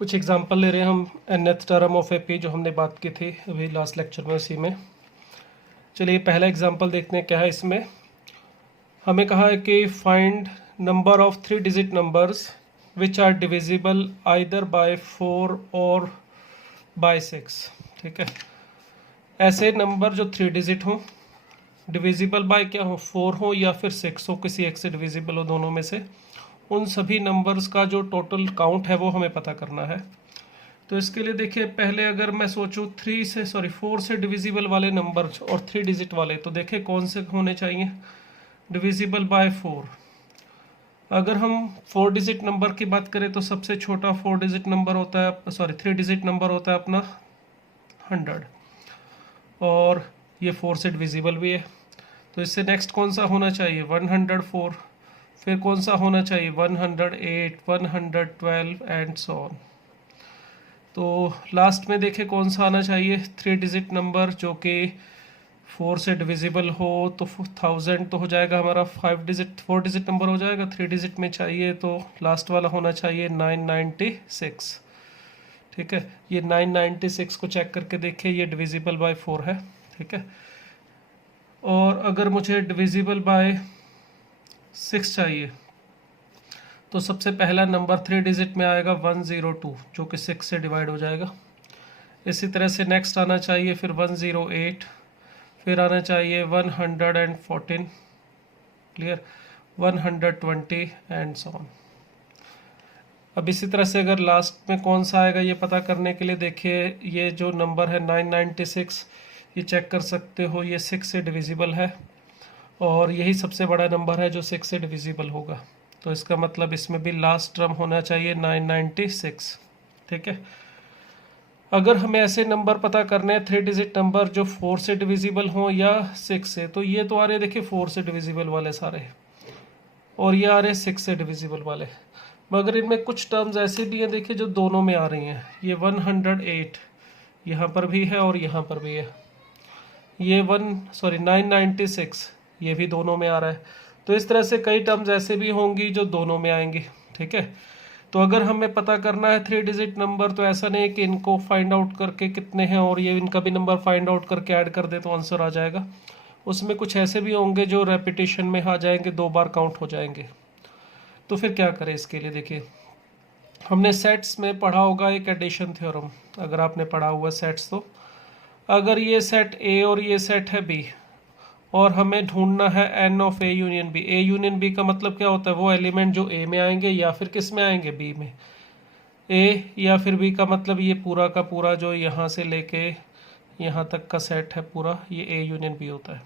कुछ एग्जांपल ले रहे हैं हम nth टर्म ऑफ एपी जो हमने बात की थी अभी लास्ट लेक्चर में, उसी में। चलिए पहला एग्जांपल देखते हैं क्या है इसमें। हमें कहा है कि find number of 3 digit numbers which are divisible either by 4 और बाय 6। ठीक है, ऐसे नंबर जो 3 डिजिट हों, डिविजिबल बाय क्या हो, 4 हो या फिर 6 हो, किसी एक से डिविजिबल हो, दोनों में से, उन सभी नंबर्स का जो टोटल काउंट है वो हमें पता करना है। तो इसके लिए देखिए, पहले अगर मैं सोचूं 4 से डिविजिबल वाले नंबर और 3 डिजिट वाले, तो देखिए कौन से होने चाहिए, डिविजिबल बाय 4। अगर हम 4 डिजिट नंबर की बात करें तो सबसे छोटा 4 डिजिट नंबर होता है, 3 डिजिट नंबर होता है अपना 100, और ये 4 से डिविजिबल भी है। तो इससे नेक्स्ट कौन सा होना चाहिए, 104। फिर कौन सा होना चाहिए, 108, 112 एंड सो ऑन। तो लास्ट में देखें कौन सा आना चाहिए, 3 डिजिट नंबर जो कि 4 से डिविजिबल हो, तो 1000 तो हो जाएगा हमारा, 4 डिजिट नंबर हो जाएगा। 3 डिजिट में चाहिए तो लास्ट वाला होना चाहिए 996। ठीक है, ये 996 को चेक करके देखिए, ये डिविजिबल बाय 4 है। ठीक है, और अगर मुझे डिविजिबल बाय 6 चाहिए तो सबसे पहला नंबर 3 डिजिट में आएगा 102, जो कि 6 से डिवाइड हो जाएगा। इसी तरह से नेक्स्ट आना चाहिए फिर 108, फिर आना चाहिए 114, क्लियर, 120 एंड सो ऑन। अब इसी तरह से अगर लास्ट में कौन सा आएगा ये पता करने के लिए देखिए, ये जो नंबर है 996, ये चेक कर सकते हो, ये 6 से डिविजिबल है, और यही सबसे बड़ा नंबर है जो 6 से डिविजिबल होगा। तो इसका मतलब इसमें भी लास्ट टर्म होना चाहिए 996। ठीक है, अगर हमें ऐसे नंबर पता करने हैं 3 डिजिट नंबर जो 4 से डिविजिबल हों या 6 से, तो ये तो आ रहे देखिए 4 से डिविजिबल वाले सारे, और ये आ रहे 6 से डिविजिबल वाले। मगर इनमें कुछ टर्म्स ऐसे भी हैं देखिए जो दोनों में आ रही हैं। ये 108 यहाँ पर भी है और यहाँ पर भी है। ये 996 ये भी दोनों में आ रहा है। तो इस तरह से कई टर्म्स ऐसे भी होंगी जो दोनों में आएंगी। ठीक है, तो अगर हमें पता करना है 3 डिजिट नंबर, तो ऐसा नहीं है कि इनको फाइंड आउट करके कितने हैं और ये इनका भी नंबर फाइंड आउट करके ऐड कर दे तो आंसर आ जाएगा। उसमें कुछ ऐसे भी होंगे जो रेपिटेशन में आ जाएंगे, 2 बार काउंट हो जाएंगे। तो फिर क्या करें इसके लिए, देखिए हमने सेट्स में पढ़ा होगा एक एडिशन थ्योरम, अगर आपने पढ़ा हुआ सेट्स, तो अगर ये सेट ए और ये सेट है बी, और हमें ढूंढना है n of A union B. A union B का मतलब क्या होता है, वो एलिमेंट जो ए में आएंगे या फिर किस में आएंगे, बी में। ए या फिर बी का मतलब ये पूरा का पूरा जो यहाँ से लेके यहाँ तक का सेट है पूरा, ये ए यूनियन बी होता है।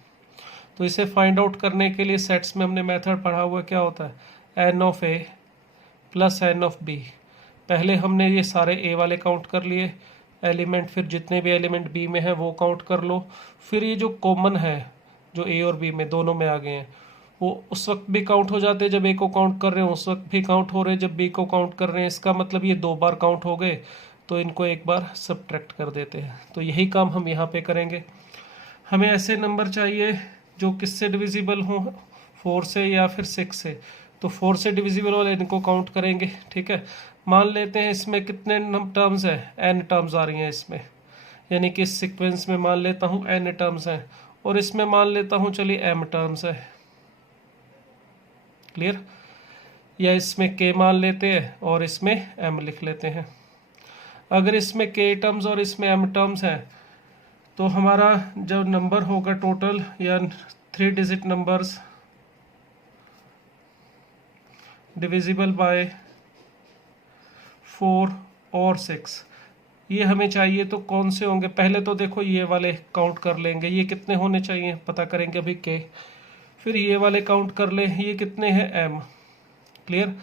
तो इसे फाइंड आउट करने के लिए सेट्स में हमने मेथड पढ़ा हुआ क्या होता है, n of A plus n of B. पहले हमने ये सारे ए वाले काउंट कर लिए एलिमेंट, फिर जितने भी एलिमेंट बी में है वो काउंट कर लो, फिर ये जो कॉमन है जो ए और बी में दोनों में आ गए हैं, वो उस वक्त भी काउंट हो जाते हैं जब ए को काउंट कर रहे हैं, उस वक्त भी काउंट हो रहे हैं जब बी को काउंट कर रहे हैं। इसका मतलब ये 2 बार काउंट हो गए, तो इनको एक बार सब्ट्रैक्ट कर देते हैं। तो यही काम हम यहाँ पे करेंगे। हमें ऐसे नंबर चाहिए जो किससे डिविजिबल हों, 4 से या फिर 6 से। तो 4 से डिविजिबल वाले इनको काउंट करेंगे। ठीक है, मान लेते हैं इसमें कितने टर्म्स हैं, n टर्म्स आ रही हैं इसमें, यानी कि इस सीक्वेंस में मान लेता हूँ n टर्म्स हैं, और इसमें मान लेता हूँ चलिए m टर्म्स है, क्लियर, या इसमें k मान लेते हैं और इसमें m लिख लेते हैं। अगर इसमें k टर्म्स और इसमें m टर्म्स हैं, तो हमारा जो नंबर होगा टोटल, या 3 डिजिट नंबर्स डिविजिबल बाय 4 और 6, ये हमें चाहिए। तो कौन से होंगे, पहले तो देखो ये वाले काउंट कर लेंगे, ये कितने होने चाहिए पता करेंगे अभी के, फिर ये वाले काउंट कर ले, ये कितने हैं m, क्लियर।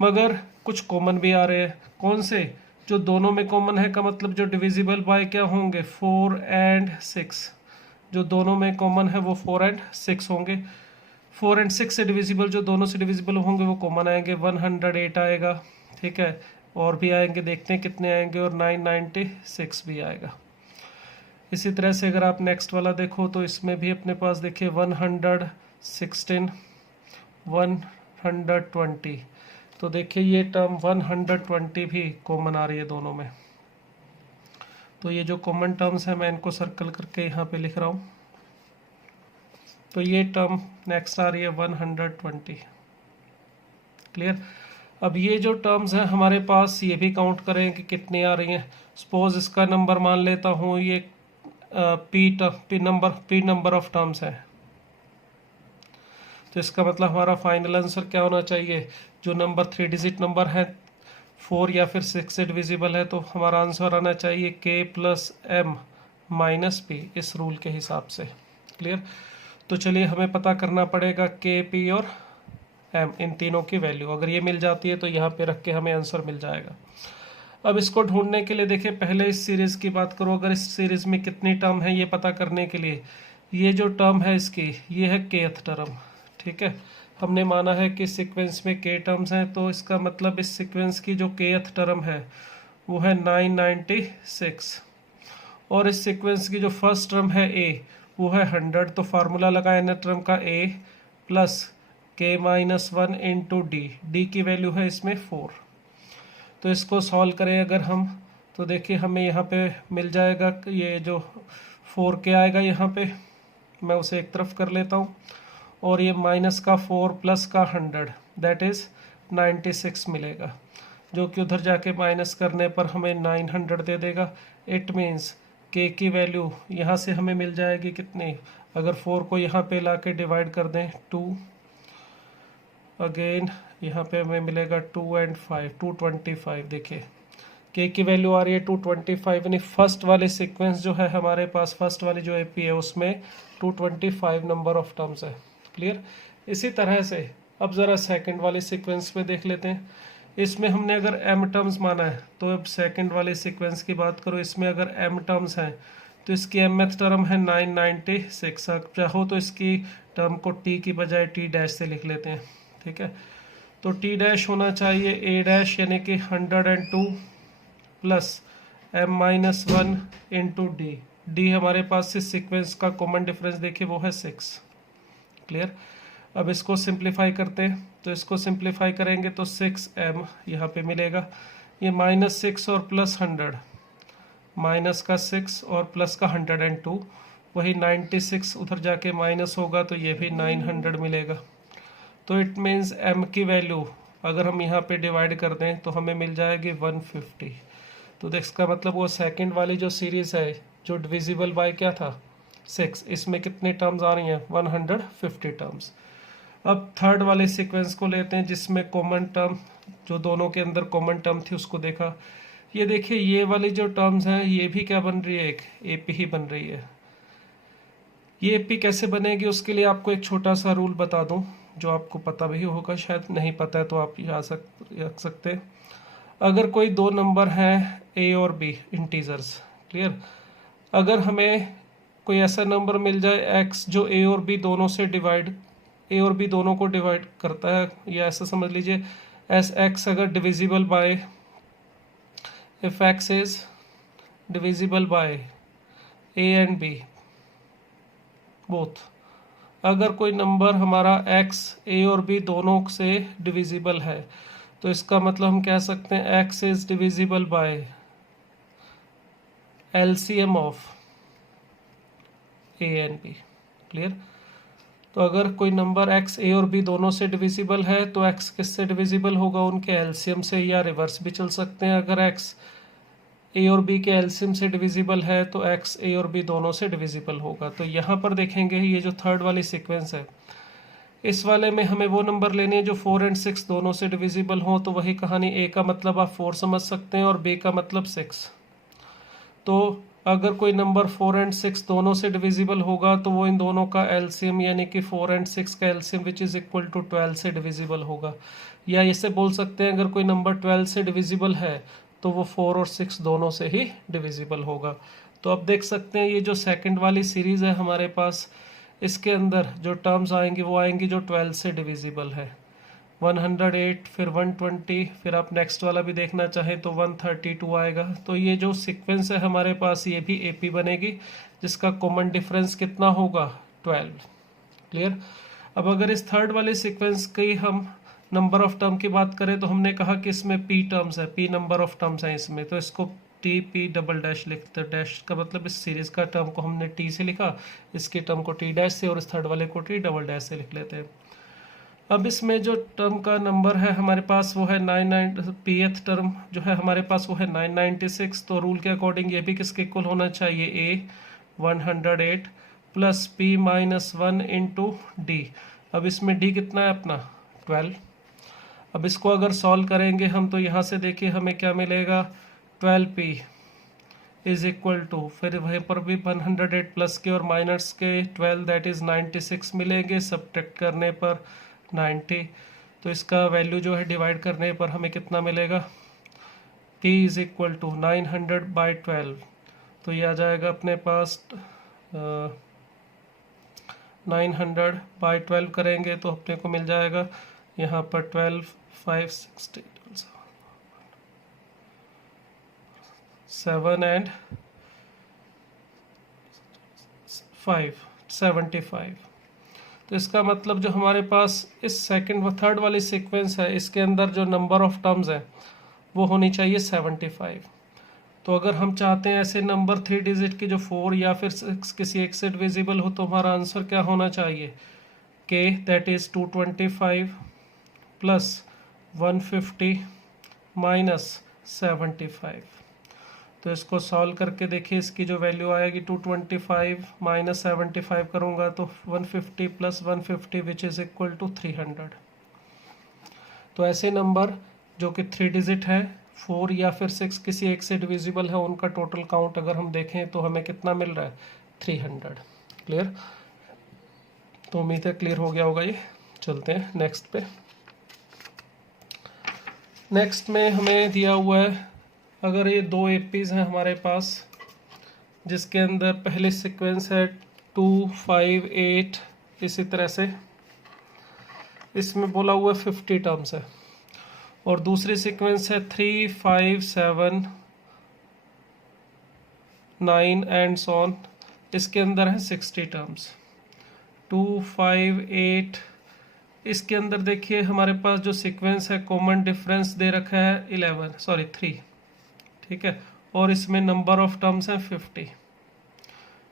मगर कुछ कॉमन भी आ रहे हैं, कौन से, जो दोनों में कॉमन है का मतलब जो डिविजिबल बाय क्या होंगे, 4 एंड 6। जो दोनों में कॉमन है वो 4 एंड 6 होंगे। 4 एंड 6 से डिविजिबल जो दोनों से डिविजिबल होंगे वो कॉमन आएंगे, 108 आएगा। ठीक है, और भी आएंगे, देखते हैं कितने आएंगे, और 996 भी आएगा। इसी तरह से अगर आप नेक्स्ट वाला देखो तो इसमें भी अपने पास देखिए 116, 120, तो देखिए ये टर्म 120 भी कॉमन आ रही है दोनों में। तो ये जो कॉमन टर्म्स हैं मैं इनको सर्कल करके यहाँ पे लिख रहा हूँ। तो ये टर्म नेक्स्ट आ रही है 120। क्लियर। अब ये जो टर्म्स हैं हमारे पास, ये भी काउंट करें कि कितनी आ रही हैं। सपोज इसका नंबर मान लेता हूँ ये पी नंबर ऑफ टर्म्स है। तो इसका मतलब हमारा फाइनल आंसर क्या होना चाहिए, जो नंबर 3 डिजिट नंबर है 4 या फिर 6 से डिविजिबल है, तो हमारा आंसर आना चाहिए k plus M minus P, इस रूल के हिसाब से। क्लियर। तो चलिए हमें पता करना पड़ेगा k, p और m, इन तीनों की वैल्यू। अगर ये मिल जाती है तो यहाँ पे रख के हमें आंसर मिल जाएगा। अब इसको ढूंढने के लिए देखिए, पहले इस सीरीज़ की बात करो। अगर इस सीरीज़ में कितनी टर्म है ये पता करने के लिए, ये जो टर्म है इसकी, ये है kth टर्म। ठीक है, हमने माना है कि सीक्वेंस में k टर्म्स हैं, तो इसका मतलब इस सीक्वेंस की जो kth टर्म है वो है 996, और इस सीक्वेंस की जो फर्स्ट टर्म है a वो है 100। तो फार्मूला लगाए n टर्म का a plus k minus 1 into D की वैल्यू है इसमें 4। तो इसको सॉल्व करें अगर हम, तो देखिए हमें यहाँ पे मिल जाएगा, ये जो 4k आएगा यहाँ पे, मैं उसे एक तरफ कर लेता हूँ, और ये माइनस का 4 प्लस का 100 दैट इज़ 96 मिलेगा, जो कि उधर जाके माइनस करने पर हमें 900 दे देगा। इट मीन्स k की वैल्यू यहाँ से हमें मिल जाएगी कितनी, अगर 4 को यहाँ पे ला के डिवाइड कर दें 2, अगेन यहाँ पे हमें मिलेगा 2 और 5, 225। देखिए k की वैल्यू आ रही है 225, यानी फर्स्ट वाले सीक्वेंस जो है हमारे पास, फर्स्ट वाली जो AP है उसमें 225 नंबर ऑफ टर्म्स है। क्लियर। इसी तरह से अब ज़रा सेकंड वाले सीक्वेंस में देख लेते हैं। इसमें हमने अगर m टर्म्स माना है, तो अब सेकंड वाले सीक्वेंस की बात करो, इसमें अगर m टर्म्स हैं तो इसकी mth टर्म है 996। अब चाहो तो इसकी टर्म को t की बजाय t डैश से लिख लेते हैं। ठीक है, तो t डैश होना चाहिए a डैश यानी कि 102 plus m minus 1 into D हमारे पास इस सीक्वेंस का कॉमन डिफरेंस देखिए वो है 6। क्लियर। अब इसको सिंप्लीफाई करते हैं, तो इसको सिंप्लीफाई करेंगे तो 6m यहाँ पे मिलेगा, ये -6 और प्लस 100, माइनस का 6 और प्लस का 102, वही 96 उधर जाके माइनस होगा तो ये भी 900 मिलेगा। तो इट मीन्स m की वैल्यू अगर हम यहाँ पे डिवाइड कर दें तो हमें मिल जाएगी 150। तो इसका मतलब वो सेकंड वाली जो सीरीज़ है जो डिविजिबल बाय क्या था 6, इसमें कितनी टर्म्स आ रही हैं 150 टर्म्स। अब थर्ड वाले सीक्वेंस को लेते हैं जिसमें कॉमन टर्म, जो दोनों के अंदर कॉमन टर्म थी उसको देखा। ये देखिए ये वाली जो टर्म्स हैं ये भी क्या बन रही है, एक AP ही बन रही है। ये AP कैसे बनेगी उसके लिए आपको एक छोटा सा रूल बता दूं, जो आपको पता भी होगा, शायद नहीं पता है तो आप रख सकते हैं। अगर कोई दो नंबर हैं A और B इंटीजर्स, क्लियर, अगर हमें कोई ऐसा नंबर मिल जाए x जो A और B दोनों को डिवाइड करता है, या ऐसा समझ लीजिए एस x अगर divisible by, if x is divisible by A and B both, अगर कोई नंबर हमारा x A और B दोनों से डिविजिबल है तो इसका मतलब हम कह सकते हैं x is divisible by LCM of A and B। Clear. तो अगर कोई नंबर x A और B दोनों से डिविजिबल है तो x किससे डिविजिबल होगा, उनके एलसीएम से, या रिवर्स भी चल सकते हैं। अगर x A और B के एलसीएम से डिविजिबल है तो x A और B दोनों से डिविजिबल होगा। तो यहाँ पर देखेंगे ये जो थर्ड वाली सीक्वेंस है, इस वाले में हमें वो नंबर लेने हैं जो 4 और 6 दोनों से डिविजिबल हो। तो वही कहानी, A का मतलब आप 4 समझ सकते हैं और B का मतलब 6। तो अगर कोई नंबर 4 और 6 दोनों से डिविजिबल होगा तो वो इन दोनों का एलसीएम यानी कि 4 और 6 का LCM which is equal to 12 से डिविजिबल होगा। या इसे बोल सकते हैं अगर कोई नंबर 12 से डिविजिबल है तो वो 4 और 6 दोनों से ही डिविजिबल होगा। तो अब देख सकते हैं ये जो सेकंड वाली सीरीज़ है हमारे पास, इसके अंदर जो टर्म्स आएंगी वो आएंगी जो 12 से डिविजिबल है। 108, फिर 120, फिर आप नेक्स्ट वाला भी देखना चाहें तो 132 आएगा। तो ये जो सीक्वेंस है हमारे पास ये भी AP बनेगी, जिसका कॉमन डिफरेंस कितना होगा 12। क्लियर। अब अगर इस थर्ड वाले सीक्वेंस की हम नंबर ऑफ टर्म की बात करें तो हमने कहा कि इसमें p टर्म्स है, p नंबर ऑफ टर्म्स है इसमें, तो इसको टी पी डबल डैश लिखते हैं। डैश का मतलब इस सीरीज का टर्म को हमने टी से लिखा, इसके टर्म को टी डैश से और इस थर्ड वाले को टी डबल डैश से लिख लेते हैं। अब इसमें जो टर्म का नंबर है हमारे पास वो है 99, पीएथ टर्म जो है हमारे पास वो है 996। तो रूल के अकॉर्डिंग ये भी किसके इक्वल होना चाहिए, ए 108 plus P minus 1 into D. अब इसमें डी कितना है अपना 12। अब इसको अगर सॉल्व करेंगे हम तो यहाँ से देखिए हमें क्या मिलेगा, 12p इज इक्वल टू, फिर वहीं पर भी 108 प्लस के और माइनस के 12 दैट इज 96 मिलेंगे, सब्ट्रैक्ट करने पर 90। तो इसका वैल्यू जो है डिवाइड करने पर हमें कितना मिलेगा, p इज इक्वल टू 900/12। तो ये आ जाएगा अपने पास 900/12 करेंगे तो अपने को मिल जाएगा यहाँ पर 12 5 60 7 एंड 5 75। तो इसका मतलब जो हमारे पास इस सेकंड व थर्ड वाली सीक्वेंस है इसके अंदर जो नंबर ऑफ टर्म्स है वो होनी चाहिए 75। तो अगर हम चाहते हैं ऐसे नंबर 3 डिजिट की जो 4 या फिर 6 किसी एक से डिविजिबल हो तो हमारा आंसर क्या होना चाहिए, k that is 225 plus 150 minus 75। तो इसको सॉल्व करके देखिए इसकी जो वैल्यू आएगी 225 माइनस 75 करूँगा तो 150 plus 150 which is equal to 300। तो ऐसे नंबर जो कि 3 डिजिट है 4 या फिर 6 किसी एक से डिविजिबल है उनका टोटल काउंट अगर हम देखें तो हमें कितना मिल रहा है 300। क्लियर? तो उम्मीद है क्लियर हो गया होगा ये। चलते हैं नेक्स्ट पे। नेक्स्ट में हमें दिया हुआ है अगर ये दो एपीज हैं हमारे पास जिसके अंदर पहले सीक्वेंस है 2 5 8, इसी तरह से इसमें बोला हुआ है 50 टर्म्स है, और दूसरी सीक्वेंस है 3 5 7 9 एंड सो ऑन, इसके अंदर है 60 टर्म्स। 2 5 8 इसके अंदर देखिए हमारे पास जो सीक्वेंस है कॉमन डिफरेंस दे रखा है 3, ठीक है, और इसमें नंबर ऑफ टर्म्स हैं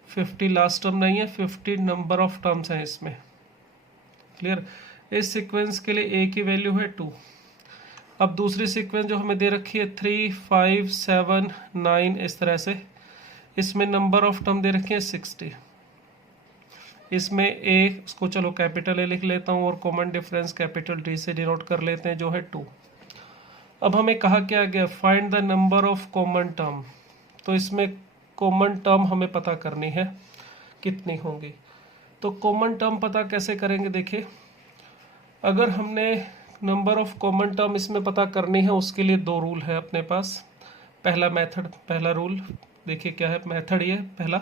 50 लास्ट टर्म नहीं है, 50 नंबर ऑफ टर्म्स हैं इसमें। क्लियर? इस सीक्वेंस के लिए a की वैल्यू है 2। अब दूसरी सीक्वेंस जो हमें दे रखी है 3 5 7 9 इस तरह से, इसमें नंबर ऑफ टर्म दे रखी है 60। इसमें a इसको चलो कैपिटल A लिख लेता हूँ और कॉमन डिफरेंस कैपिटल D से डिनोट कर लेते हैं जो है 2। अब हमें कहा क्या गया, find the number of common term. तो इसमें कॉमन टर्म हमें पता करनी है कितनी होंगी। तो कॉमन टर्म पता कैसे करेंगे, देखिए अगर हमने नंबर ऑफ कॉमन टर्म इसमें पता करनी है उसके लिए दो रूल है अपने पास। पहला रूल देखिए क्या है, मेथड ये पहला,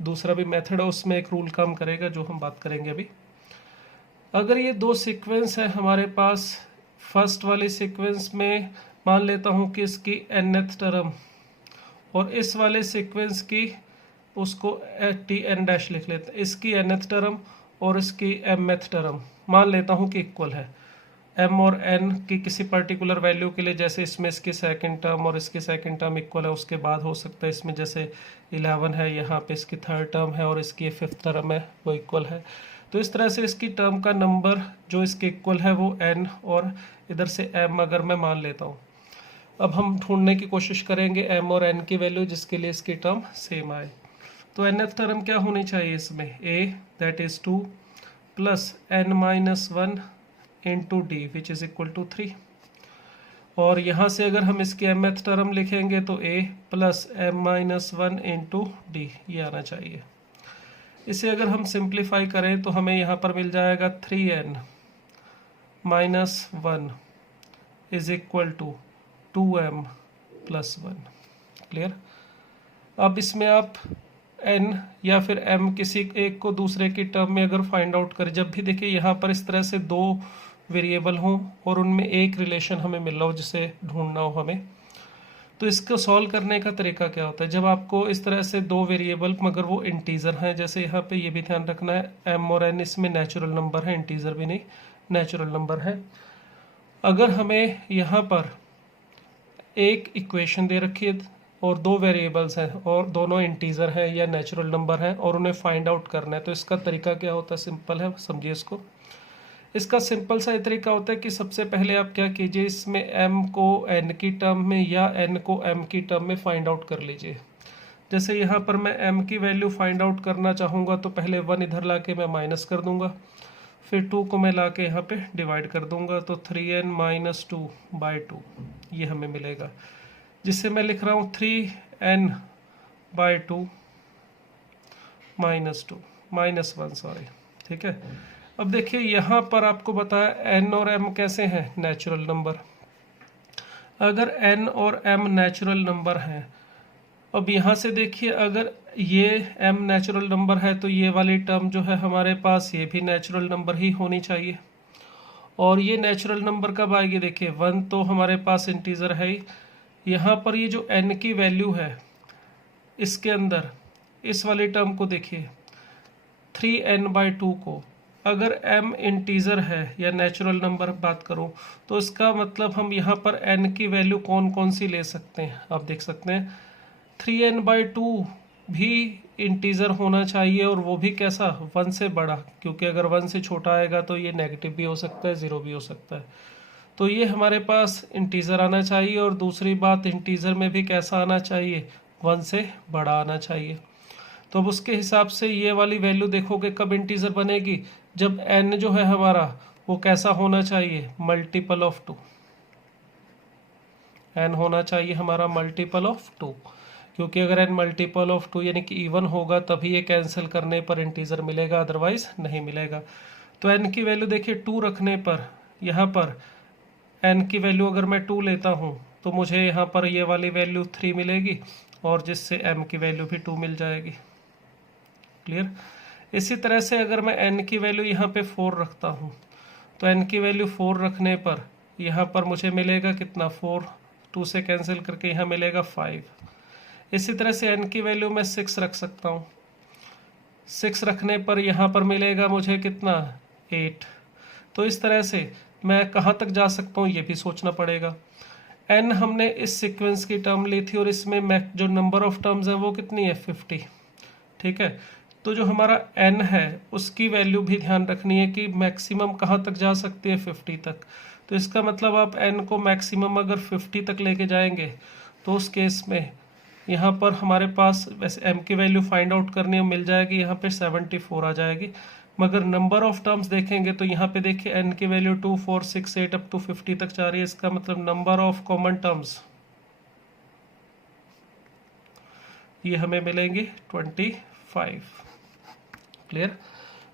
दूसरा भी मेथड है उसमें एक रूल काम करेगा जो हम बात करेंगे अभी। अगर ये दो सीक्वेंस है हमारे पास, फर्स्ट वाली सीक्वेंस में मान लेता हूँ कि इसकी nth टर्म और इस वाले सीक्वेंस की उसको टी एन डैश लिख लेते हैं, इसकी nth टर्म और इसकी mth टर्म मान लेता हूँ कि इक्वल है। m और n की किसी पर्टिकुलर वैल्यू के लिए, जैसे इसमें इसकी सेकंड टर्म और इसकी सेकंड टर्म इक्वल है, उसके बाद हो सकता है इसमें जैसे 11 है, यहाँ पे इसकी थर्ड टर्म है और इसकी फिफ्थ टर्म है वो इक्वल है। तो इस तरह से इसकी टर्म का नंबर जो इसके इक्वल है वो n और इधर से m अगर मैं मान लेता हूँ। अब हम ढूंढने की कोशिश करेंगे m और n की वैल्यू जिसके लिए इसकी टर्म सेम आए। तो nth टर्म क्या होनी चाहिए इसमें, a that is 2 plus n minus 1 into D which is equal to 3। और यहाँ से अगर हम इसकी mth टर्म लिखेंगे तो a plus m minus 1 into D ये आना चाहिए। इसे अगर हम सिंप्लीफाई करें तो हमें यहाँ पर मिल जाएगा 3n minus 1 is equal to 2m plus 1। Clear? अब इसमें आप n या फिर m किसी एक को दूसरे की टर्म में अगर फाइंड आउट करें, जब भी देखिए यहाँ पर इस तरह से दो वेरिएबल हों और उनमें एक रिलेशन हमें मिल रहा हो जिसे ढूंढना हो हमें, तो इसको सॉल्व करने का तरीका क्या होता है। जब आपको इस तरह से दो वेरिएबल मगर वो इंटीजर हैं, जैसे यहाँ पे ये भी ध्यान रखना है m और n इसमें नेचुरल नंबर है, इंटीजर भी नहीं नेचुरल नंबर है। अगर हमें यहाँ पर एक इक्वेशन दे रखी है और दो वेरिएबल्स हैं और दोनों इंटीजर हैं या नेचुरल नंबर हैं और उन्हें फाइंड आउट करना है, तो इसका तरीका क्या होता है? सिंपल है, समझिए इसको। इसका सिंपल सा तरीका होता है कि सबसे पहले आप क्या कीजिए, इसमें m को n की टर्म में या n को m की टर्म में फाइंड आउट कर लीजिए। जैसे यहाँ पर मैं m की वैल्यू फाइंड आउट करना चाहूँगा तो पहले 1 इधर लाके मैं माइनस कर दूंगा, फिर 2 को मैं लाके यहाँ पे डिवाइड कर दूंगा, तो 3n माइनस 2 बाई 2 ये हमें मिलेगा, जिससे मैं लिख रहा हूँ 3n by 2 minus 2 minus 1 sorry, ठीक है। अब देखिए यहाँ पर आपको बताया n और m कैसे हैं? Natural number. अगर n और m नेचुरल नंबर हैं, अब यहाँ से देखिए अगर ये m नेचुरल नंबर है तो ये वाली टर्म जो है हमारे पास ये भी नेचुरल नंबर ही होनी चाहिए। और ये नेचुरल नंबर कब आएगी? देखिए 1 तो हमारे पास इंटीजर है ही। यहाँ पर ये जो n की वैल्यू है इसके अंदर इस वाली टर्म को देखिए 3n बाई 2 को, अगर m इंटीजर है या नेचुरल नंबर बात करूं तो इसका मतलब हम यहाँ पर n की वैल्यू कौन कौन सी ले सकते हैं? आप देख सकते हैं 3n बाई 2 भी इंटीजर होना चाहिए और वो भी कैसा? 1 से बड़ा, क्योंकि अगर 1 से छोटा आएगा तो ये नेगेटिव भी हो सकता है, ज़ीरो भी हो सकता है। तो ये हमारे पास इंटीजर आना चाहिए और दूसरी बात इंटीजर में भी कैसा आना चाहिए? 1 से बड़ा आना चाहिए। तो अब उसके हिसाब से ये वाली वैल्यू देखोगे कब इंटीजर बनेगी? जब n जो है हमारा वो कैसा होना चाहिए? Multiple of 2। n होना चाहिए हमारा मल्टीपल ऑफ 2, क्योंकि अगर n मल्टीपल ऑफ 2 यानी कि इवन होगा तभी ये कैंसिल करने पर इंटीजर मिलेगा, अदरवाइज नहीं मिलेगा। तो n की वैल्यू देखिए 2 रखने पर यहाँ पर n की वैल्यू अगर मैं 2 लेता हूँ तो मुझे यहाँ पर ये वाली वैल्यू 3 मिलेगी और जिससे m की वैल्यू भी 2 मिल जाएगी। क्लियर? इसी तरह से अगर मैं n की वैल्यू यहाँ पे 4 रखता हूँ तो n की वैल्यू 4 रखने पर यहाँ पर मुझे मिलेगा कितना? 4, 2 से कैंसिल करके यहाँ मिलेगा 5। इसी तरह से n की वैल्यू मैं 6 रख सकता हूँ, 6 रखने पर यहाँ पर मिलेगा मुझे कितना? 8। तो इस तरह से मैं कहाँ तक जा सकता हूँ ये भी सोचना पड़ेगा। n हमने इस सीक्वेंस की टर्म ली थी और इसमें जो नंबर ऑफ टर्म्स है वो कितनी है? 50, ठीक है। तो जो हमारा n है उसकी वैल्यू भी ध्यान रखनी है कि मैक्सिमम कहाँ तक जा सकती है? 50 तक। तो इसका मतलब आप n को मैक्सिमम अगर 50 तक लेके जाएंगे तो उस केस में यहाँ पर हमारे पास वैसे m की वैल्यू फाइंड आउट करनी है, मिल जाएगी यहाँ पे 74 आ जाएगी। मगर नंबर ऑफ टर्म्स देखेंगे तो यहाँ पे देखिए n की वैल्यू 2, 4, 6, 8 अप टू 50 तक जा रही है। इसका मतलब नंबर ऑफ कॉमन टर्म्स ये हमें मिलेंगे 25। क्लियर?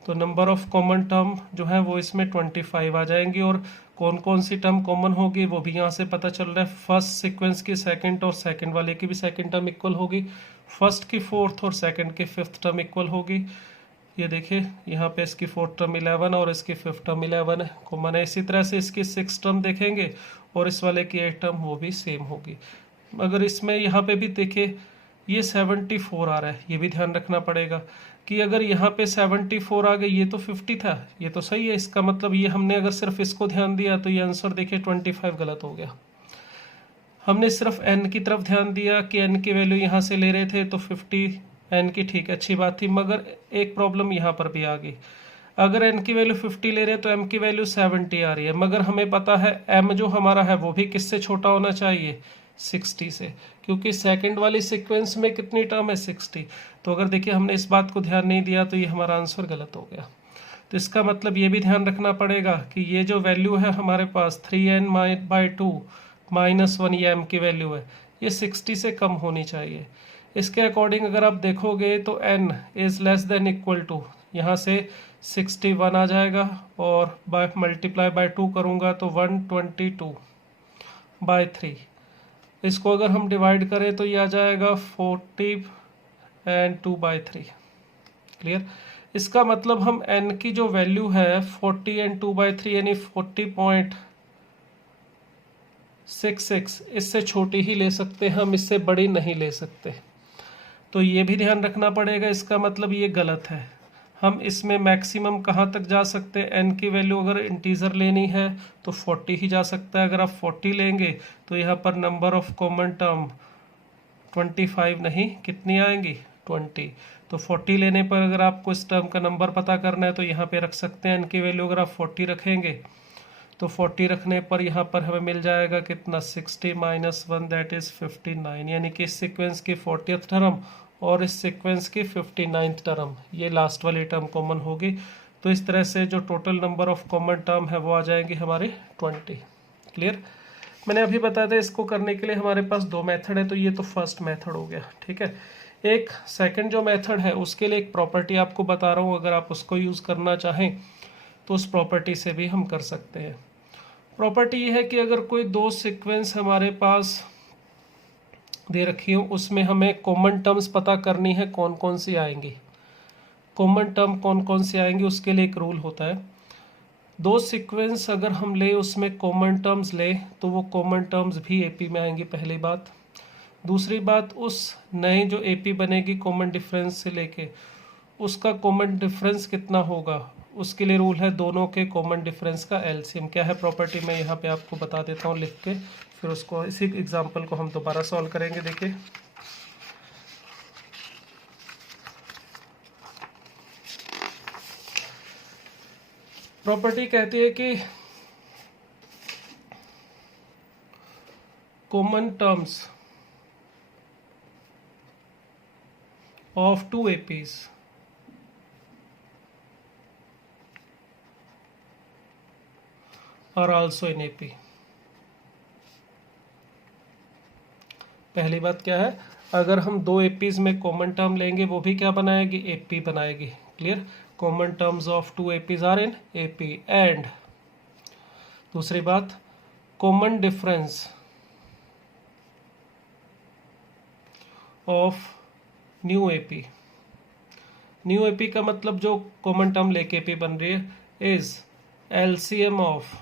तो नंबर ऑफ कॉमन टर्म जो है वो इसमें 25 आ जाएंगी। और कौन कौन सी टर्म कॉमन होगी वो भी यहाँ से पता चल रहा है। फर्स्ट सीक्वेंस की सेकंड और सेकंड वाले की भी सेकंड टर्म इक्वल होगी, फर्स्ट की फोर्थ और सेकंड की फिफ्थ टर्म इक्वल होगी। ये देखिए यहाँ पे इसकी फोर्थ टर्म 11 और इसकी फिफ्थ टर्म 11 है, कॉमन है। इसी तरह से इसकी 6 टर्म देखेंगे और इस वाले की 8 टर्म वो भी सेम होगी। अगर इसमें यहाँ पे भी देखिए ये 74 आ रहा है, ये भी ध्यान रखना पड़ेगा कि अगर यहाँ पे 74 आ गई, ये तो 50 था, ये तो सही है। इसका मतलब ये हमने अगर सिर्फ इसको ध्यान दिया तो ये आंसर देखिए 25 गलत हो गया। हमने सिर्फ n की तरफ ध्यान दिया कि n की वैल्यू यहाँ से ले रहे थे तो 50 n की, ठीक है, अच्छी बात थी। मगर एक प्रॉब्लम यहाँ पर भी आ गई। अगर n की वैल्यू 50 ले रहे हैं तो m की वैल्यू 70 आ रही है, मगर हमें पता है m जो हमारा है वो भी किससे छोटा होना चाहिए? 60 से, क्योंकि सेकंड वाली सीक्वेंस में कितनी टर्म है? 60। तो अगर देखिए हमने इस बात को ध्यान नहीं दिया तो ये हमारा आंसर गलत हो गया। तो इसका मतलब ये भी ध्यान रखना पड़ेगा कि ये जो वैल्यू है हमारे पास 3n बाई 2 माइनस 1 ये m की वैल्यू है, ये 60 से कम होनी चाहिए। इसके अकॉर्डिंग अगर आप देखोगे तो n is less than equal to, यहाँ से 61 आ जाएगा और बाय मल्टीप्लाई बाय 2 करूँगा तो 122 बाय 3। इसको अगर हम डिवाइड करें तो ये आ जाएगा 40 एंड 2 बाई 3। क्लियर? इसका मतलब हम n की जो वैल्यू है 40 एंड 2 बाई 3 यानी 40.66, इससे छोटी ही ले सकते हैं हम, इससे बड़ी नहीं ले सकते। तो ये भी ध्यान रखना पड़ेगा। इसका मतलब ये गलत है, हम इसमें मैक्सिमम कहाँ तक जा सकते हैं, n की वैल्यू अगर इंटीजर लेनी है तो 40 ही जा सकता है। अगर आप 40 लेंगे तो यहाँ पर नंबर ऑफ कॉमन टर्म 25 नहीं, कितनी आएंगी 20। तो 40 लेने पर अगर आपको इस टर्म का नंबर पता करना है तो यहाँ पे रख सकते हैं n की वैल्यू अगर आप 40 रखेंगे तो 40 रखने पर यहाँ पर हमें मिल जाएगा कितना 60 माइनस 1 दैट इज 59, यानी कि इस सीक्वेंस की 40th टर्म और इस सीक्वेंस की 59th टर्म, ये लास्ट वाली टर्म कॉमन होगी। तो इस तरह से जो total number of common term है वो आ जाएंगे हमारे 20। क्लियर। मैंने अभी बताया था इसको करने के लिए हमारे पास दो मेथड है, तो ये तो फर्स्ट मेथड हो गया, ठीक है। एक सेकंड जो मेथड है उसके लिए एक प्रॉपर्टी आपको बता रहा हूँ, अगर आप उसको यूज़ करना चाहें तो उस प्रॉपर्टी से भी हम कर सकते हैं। प्रॉपर्टी ये है कि अगर कोई दो सीक्वेंस हमारे पास दे रखी हो, उसमें हमें कॉमन टर्म्स पता करनी है कौन कौन सी आएंगी। कॉमन टर्म कौन कौन सी आएंगी उसके लिए एक रूल होता है, दो सीक्वेंस अगर हम ले उसमें कॉमन टर्म्स ले तो वो कॉमन टर्म्स भी एपी में आएंगी, पहली बात। दूसरी बात, उस नए जो एपी बनेगी कॉमन डिफरेंस से लेके, उसका कॉमन डिफरेंस कितना होगा, उसके लिए रूल है दोनों के कॉमन डिफरेंस का एलसीएम। क्या है प्रॉपर्टी, मैं यहाँ पे आपको बता देता हूँ लिख के, फिर उसको इसी एग्जांपल को हम दोबारा सॉल्व करेंगे। देखिए प्रॉपर्टी कहती है कि common terms of two APs are also in AP. पहली बात क्या है, अगर हम दो एपीज में कॉमन टर्म लेंगे वो भी क्या बनाएगी, एपी बनाएगी। Clear. Common terms of two APs are in AP. And दूसरी बात, common difference of new AP. New AP का मतलब जो कॉमन टर्म लेके एपी बन रही है is LCM of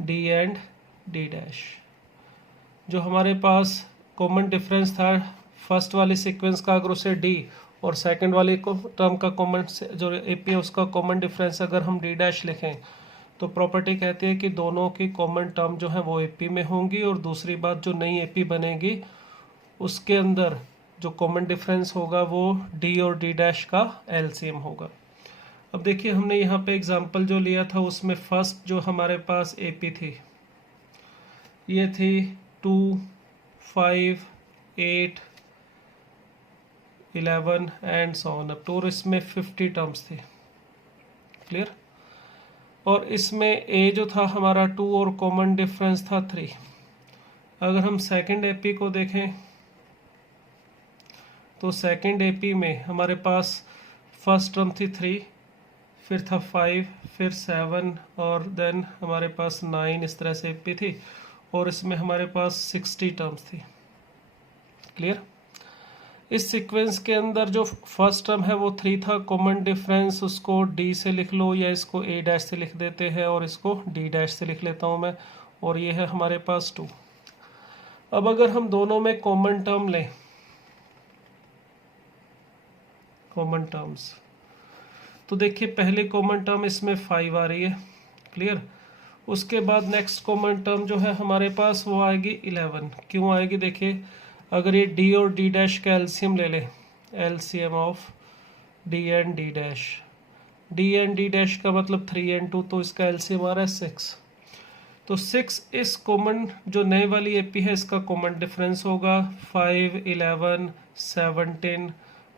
D and D dash. जो हमारे पास कॉमन डिफरेंस था फर्स्ट वाली सीक्वेंस का, अगर उसे डी और सेकंड वाली टर्म का कॉमन जो एपी है उसका कॉमन डिफरेंस अगर हम डी डैश लिखें तो प्रॉपर्टी कहती है कि दोनों की कॉमन टर्म जो है वो एपी में होंगी। और दूसरी बात, जो नई एपी बनेगी उसके अंदर जो कॉमन डिफरेंस होगा वो डी और डी डैश का एलसीएम होगा। अब देखिए हमने यहाँ पे एग्जांपल जो लिया था उसमें फर्स्ट जो हमारे पास एपी थी ये थी 2, 5, 8, 11 and so on up to, इसमें 50 टर्म्स थी। क्लियर। और इसमें ए जो था हमारा 2 और कॉमन डिफरेंस था 3। अगर हम सेकंड एपी को देखें तो सेकंड एपी में हमारे पास फर्स्ट टर्म थी 3, फिर था 5, फिर 7 और देन हमारे पास 9, इस तरह से एपी थी और इसमें हमारे पास 60 टर्म्स थी। क्लियर। इस सीक्वेंस के अंदर जो फर्स्ट टर्म है वो 3 था, कॉमन डिफरेंस उसको डी से लिख लो या इसको ए डैश से लिख देते हैं और इसको डी डैश से लिख लेता हूँ मैं, और ये है हमारे पास 2। अब अगर हम दोनों में कॉमन टर्म लें, कॉमन टर्म्स, तो देखिए पहले कॉमन टर्म इसमें 5 आ रही है। क्लियर। उसके बाद नेक्स्ट कॉमन टर्म जो है हमारे पास वो आएगी 11। क्यों आएगी, देखिए अगर ये डी और डी डैश का एलसीएम ले ले, LCM of D and D dash, D and D dash का मतलब 3 एंड 2, तो इसका एलसीएम आ रहा है 6। तो 6 इस कॉमन जो नए वाली एपी है इसका कॉमन डिफरेंस होगा 5, 11, 17,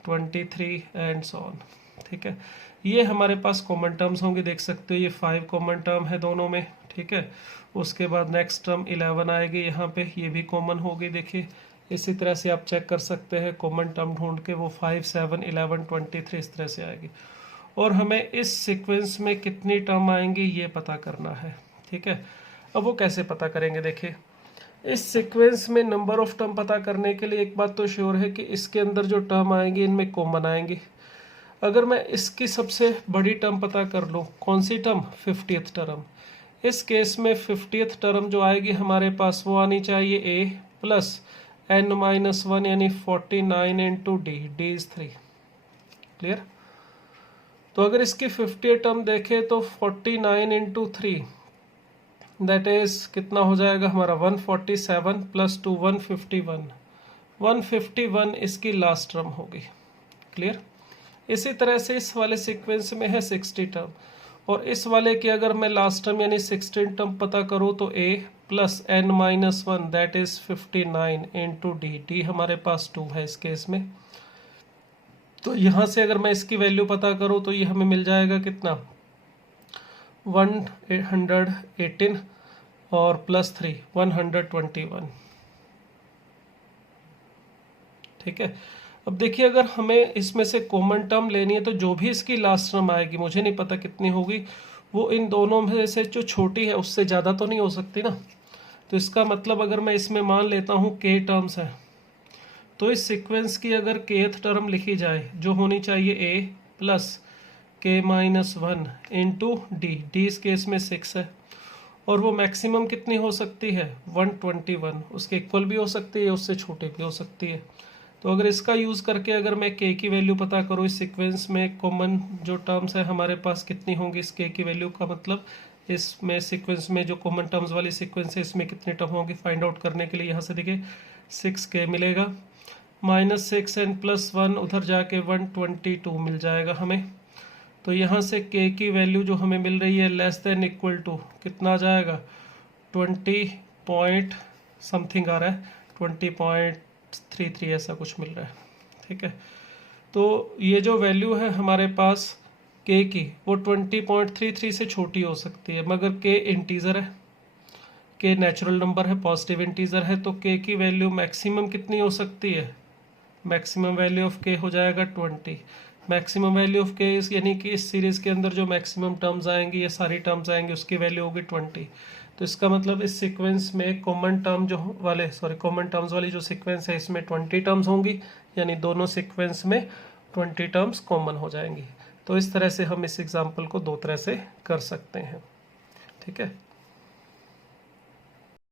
23 एंड सो ऑन। ठीक है, ये हमारे पास कॉमन टर्म्स होंगे, देख सकते हो ये 5 कॉमन टर्म है दोनों में। ठीक है, उसके बाद नेक्स्ट टर्म 11 आएगी यहाँ पे, ये भी कॉमन होगी। देखिए इसी तरह से आप चेक कर सकते हैं कॉमन टर्म ढूंढ के, वो 5, 7, 11, 23 इस तरह से आएगी। और हमें इस सीक्वेंस में कितनी टर्म आएंगी ये पता करना है। ठीक है, अब वो कैसे पता करेंगे, देखिए इस सीक्वेंस में नंबर ऑफ टर्म पता करने के लिए एक बात तो श्योर है कि इसके अंदर जो टर्म आएंगी इनमें कॉमन आएंगी। अगर मैं इसकी सबसे बड़ी टर्म पता कर लूँ, कौन सी टर्म, 50th टर्म, इस केस में 50th टर्म जो आएगी हमारे पास वो आनी चाहिए ए प्लस n-1 यानी 49 into D, D is 3। Clear. तो अगर इसकी 50 टर्म देखें तो 49 इंटू 3 दैट इज कितना हो जाएगा हमारा 147 प्लस 2 151। 151 इसकी लास्ट टर्म होगी। क्लियर। इसी तरह से इस वाले सीक्वेंस में है 60 टर्म, और इस वाले की अगर मैं लास्ट टर्म यानी 16 टर्म पता करूँ तो a plus n minus 1 that is 59 into D हमारे पास 2 है इस केस में। तो यहाँ से अगर मैं इसकी वैल्यू पता करूँ तो ये हमें मिल जाएगा कितना 118 और प्लस 3 121। ठीक है। अब देखिए अगर हमें इसमें से कॉमन टर्म लेनी है तो जो भी इसकी लास्ट टर्म आएगी, मुझे नहीं पता कितनी होगी, वो इन दोनों में से जो छोटी है उससे ज़्यादा तो नहीं हो सकती ना। तो इसका मतलब अगर मैं इसमें मान लेता हूँ k टर्म्स है, तो इस सीक्वेंस की अगर kth टर्म लिखी जाए जो होनी चाहिए a plus k minus 1 into D इस केस में 6 है, और वो मैक्सिमम कितनी हो सकती है 121। उसके इक्वल भी हो सकती है, उससे छोटे भी हो सकती है। तो अगर इसका यूज़ करके अगर मैं k की वैल्यू पता करूँ इस सीक्वेंस में कॉमन जो टर्म्स है हमारे पास कितनी होंगी इस k की वैल्यू का मतलब इसमें सीक्वेंस में जो कॉमन टर्म्स वाली सीक्वेंस है इसमें कितनी टर्म होंगी फाइंड आउट करने के लिए यहाँ से देखिए 6k मिलेगा, माइनस 6 n प्लस 1 उधर जाके 122 मिल जाएगा हमें। तो यहाँ से k की वैल्यू जो हमें मिल रही है लेस देन इक्वल टू कितना आ जाएगा 20 पॉइंट समथिंग आ रहा है, 20.33 ऐसा कुछ मिल रहा है। ठीक है। तो ये जो वैल्यू है हमारे पास k की वो 20.33 से छोटी हो सकती है, मगर k इंटीजर है, k नेचुरल नंबर है, पॉजिटिव इंटीजर है, तो k की वैल्यू मैक्सिमम कितनी हो सकती है, मैक्सिमम वैल्यू ऑफ k हो जाएगा 20। मैक्सिमम वैल्यू ऑफ k यानी कि इस सीरीज़ के अंदर जो मैक्सिमम टर्म्स आएंगी या सारी टर्म्स आएंगी उसकी वैल्यू होगी 20। तो इसका मतलब इस सीक्वेंस में कॉमन टर्म्स वाली जो सीक्वेंस है इसमें 20 टर्म्स होंगी, यानी दोनों सीक्वेंस में 20 टर्म्स कॉमन हो जाएंगी। तो इस तरह से हम इस एग्जाम्पल को दो तरह से कर सकते हैं। ठीक है।